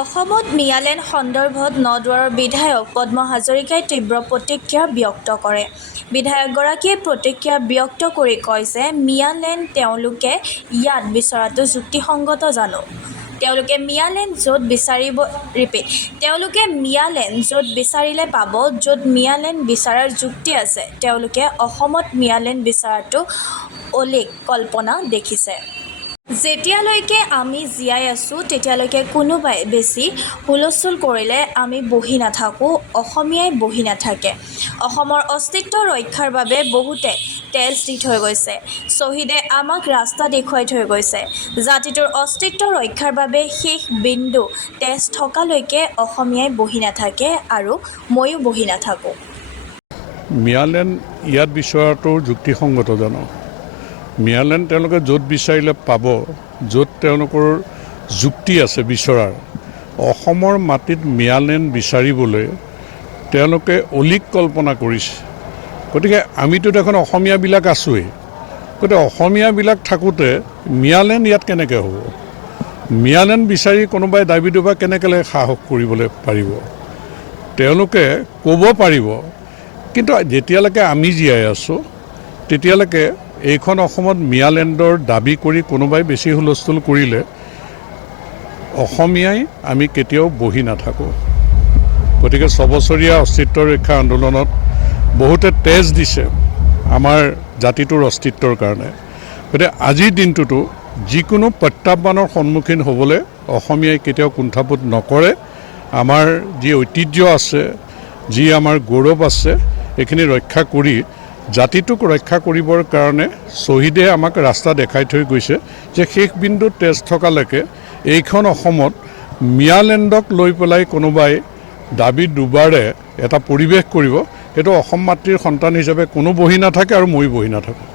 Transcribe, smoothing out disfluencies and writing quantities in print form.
অসমত মিয়ালেণ্ড সন্দৰ্ভত নদুৱাৰৰ বিধায়ক পদ্ম হাজৰিকাই তীব্ৰ প্ৰতিক্ৰিয়া ব্যক্ত কৰে। বিধায়কগৰাকীয়ে প্ৰতিক্ৰিয়া ব্যক্ত কৰি কয় যে মিয়ালেণ্ড তেওঁলোকে ইয়াত বিচৰাটো যুক্তিসংগত জানো। তেওঁলোকে মিয়ালেণ্ড য'ত বিচাৰিলে পাব, য'ত মিয়ালেণ্ড বিচাৰাৰ যুক্তি আছে। তেওঁলোকে অসমত মিয়ালেণ্ড বিচাৰাটো অলীক কল্পনা দেখিছে। যেতিয়ালৈকে আমি জীয়াই আছোঁ তেতিয়ালৈকে কোনোবাই বেছি হুলস্থুল কৰিলে আমি বহি নাথাকোঁ, অসমীয়াই বহি নাথাকে। অসমৰ অস্তিত্ব ৰক্ষাৰ বাবে বহুতে তেজ দি থৈ গৈছে। শ্বহীদে আমাক ৰাস্তা দেখুৱাই থৈ গৈছে। জাতিটোৰ অস্তিত্ব ৰক্ষাৰ বাবে শেষ বিন্দু তেজ থকালৈকে অসমীয়াই বহি নাথাকে আৰু ময়ো বহি নাথাকোঁ। মিয়ালেণ্ড ইয়াত বিচৰাটো যুক্তিসংগত জানো। মিয়ালেণ্ড তেওঁলোকে য'ত বিচাৰিলে পাব, য'ত তেওঁলোকৰ যুক্তি আছে বিচৰাৰ। অসমৰ মাটিত মিয়ালেণ্ড বিচাৰিবলৈ তেওঁলোকে অলীক কল্পনা কৰিছে। গতিকে আমিতো দেখোন অসমীয়াবিলাক আছোঁৱেই। গতিকে অসমীয়াবিলাক থাকোঁতে মিয়ালেণ্ড ইয়াত কেনেকৈ হ'ব? মিয়ালেণ্ড বিচাৰি কোনোবাই দাবী দুবা কেনেকৈ সাহস কৰিবলৈ পাৰিব? তেওঁলোকে ক'ব পাৰিব, কিন্তু যেতিয়ালৈকে আমি জীয়াই আছোঁ তেতিয়ালৈকে এইখন অসমত মিয়ালেণ্ডৰ দাবী কৰি কোনোবাই বেছি হুলস্থুল কৰিলে অসমীয়াই আমি কেতিয়াও বহি নাথাকোঁ। গতিকে ছবছৰীয়া অস্তিত্ব ৰক্ষা আন্দোলনত বহুতে তেজ দিছে আমাৰ জাতিটোৰ অস্তিত্বৰ কাৰণে। গতিকে আজিৰ দিনটোতো যিকোনো প্ৰত্যাহ্বানৰ সন্মুখীন হ'বলৈ অসমীয়াই কেতিয়াও কুণ্ঠাবোধ নকৰে। আমাৰ যি ঐতিহ্য আছে, যি আমাৰ গৌৰৱ আছে, এইখিনি ৰক্ষা কৰি জাতিটোক ৰক্ষা কৰিবৰ কাৰণে শ্বহীদে আমাক ৰাস্তা দেখাই থৈ গৈছে যে শেষ বিন্দুত তেজ থকালৈকে এইখন অসমত মিয়ালেণ্ডক লৈ পেলাই কোনোবাই দাবী দুবাৰে এটা পৰিৱেশ কৰিব, সেইটো অসম মাতৃৰ সন্তান হিচাপে কোনো বহি নাথাকে আৰু ময়ো বহি নাথাকোঁ।